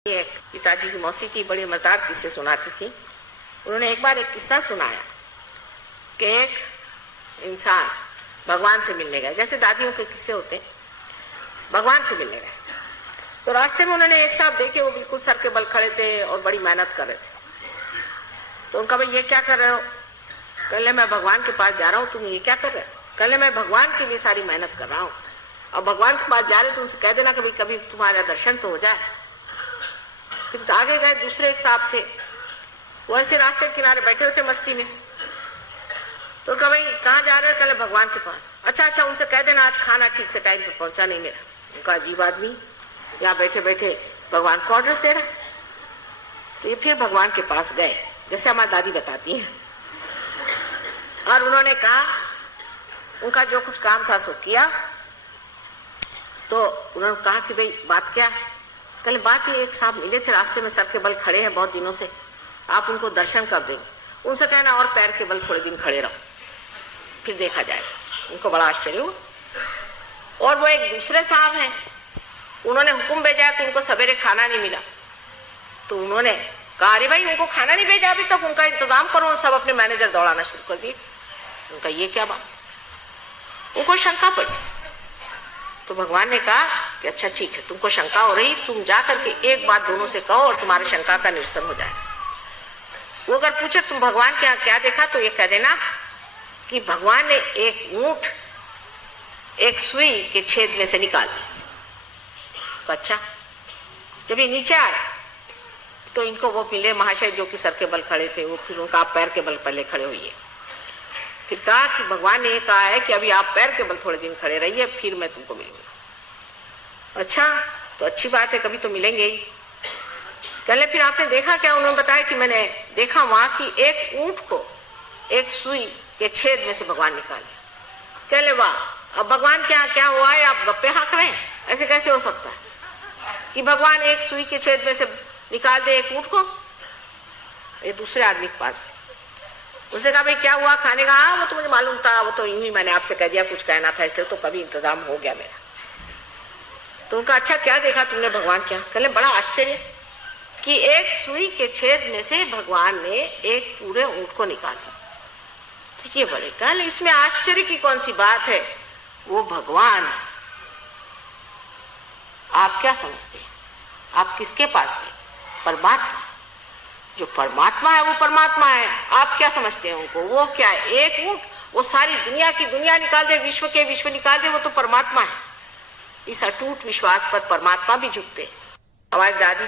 एक पिताजी की मौसी की बड़ी मजेदार किस्से सुनाती थी। उन्होंने एक बार एक किस्सा सुनाया कि एक इंसान भगवान से मिलने गया, जैसे दादियों के किस्से होते हैं, भगवान से मिलने गए। तो रास्ते में उन्होंने एक साहब देखे, वो बिल्कुल सर के बल खड़े थे और बड़ी मेहनत कर रहे थे। तो उनका भाई ये क्या कर रहे हो? कहले मैं भगवान के पास जा रहा हूँ। तुम ये क्या कर रहे हो? कहले मैं भगवान के लिए सारी मेहनत कर रहा हूँ। अब भगवान के पास जा रहे तो उनसे कह देना कि भाई कभी तुम्हारा दर्शन तो हो जाए। फिर आगे गए, दूसरे एक साहब थे, वो ऐसे रास्ते के किनारे बैठे हुए थे मस्ती में। तो कहा भाई कहाँ जा रहे हो? कहले भगवान के पास। अच्छा, उनसे कह देना आज खाना ठीक से टाइम पे पहुंचा नहीं मेरा। उनका अजीब आदमी यहाँ बैठे बैठे भगवान को ऑर्डर्स दे रहा। तो ये फिर भगवान के पास गए, जैसे हमारी दादी बताती है, और उन्होंने कहा उनका जो कुछ काम था सो किया। तो उन्होंने कहा कि भाई बात क्या है? कल बात ये, एक साहब मिले थे रास्ते में, सर के बल खड़े हैं बहुत दिनों से, आप उनको दर्शन कर देंगे। उनसे कहना और पैर के बल थोड़े दिन खड़े रहो, फिर देखा जाएगा। उनको बड़ा आश्चर्य हुआ। और वो एक दूसरे साहब हैं, उन्होंने हुक्म भेजा कि उनको सवेरे खाना नहीं मिला। तो उन्होंने कहा अरे भाई उनको खाना नहीं भेजा अभी तक, उनका इंतजाम करो। सब अपने मैनेजर दौड़ाना शुरू कर दिए। उनका ये क्या बात? उनको शंका पड़ी। तो भगवान ने कहा कि अच्छा ठीक है, तुमको शंका हो रही, तुम जा करके एक बात दोनों से कहो और तुम्हारी शंका का निरसन हो जाए। वो अगर पूछे तुम भगवान के यहाँ क्या देखा, तो ये कह देना कि भगवान ने एक ऊंट एक सुई के छेद में से निकाल दी। तो अच्छा, जब ये नीचे आए तो इनको वो मिले महाशय जो कि सर के बल खड़े थे। वो फिर उनका आप पैर के बल पहले खड़े होइए। फिर कहा कि भगवान ने ये कहा है कि अभी आप पैर के बल थोड़े दिन खड़े रहिए, फिर मैं तुमको मिलूंगा। अच्छा, तो अच्छी बात है, कभी तो मिलेंगे ही। कहले फिर आपने देखा क्या? उन्होंने बताया कि मैंने देखा वहां की एक ऊंट को एक सुई के छेद में से भगवान निकाले। कहले वाह, अब भगवान क्या हुआ है? आप गप्पे हाँक रहे हैं? ऐसे कैसे हो सकता है कि भगवान एक सुई के छेद में से निकाल दे एक ऊंट को? ये दूसरे आदमी के पास गए, उसने कहा भाई क्या हुआ खाने का? वो तो मुझे मालूम था, वो तो यूं ही मैंने आपसे कह दिया, कुछ कहना था इसलिए, तो कभी इंतजाम हो गया मेरा। तो उनका अच्छा क्या देखा तुमने भगवान? क्या? कहले बड़ा आश्चर्य कि एक सुई के छेद में से भगवान ने एक पूरे ऊंट को निकाला। तो ये बड़े कहले इसमें आश्चर्य की कौन सी बात है? वो भगवान, आप क्या समझते हैं? आप किसके पास गए? परमात्मा। जो परमात्मा है वो परमात्मा है। आप क्या समझते हैं उनको? वो क्या है? एक ऊंट वो सारी दुनिया की दुनिया निकाल दे, विश्व के विश्व निकाल दे, वो तो परमात्मा है। इस अटूट विश्वास पर परमात्मा भी झुकते। हमारी दादी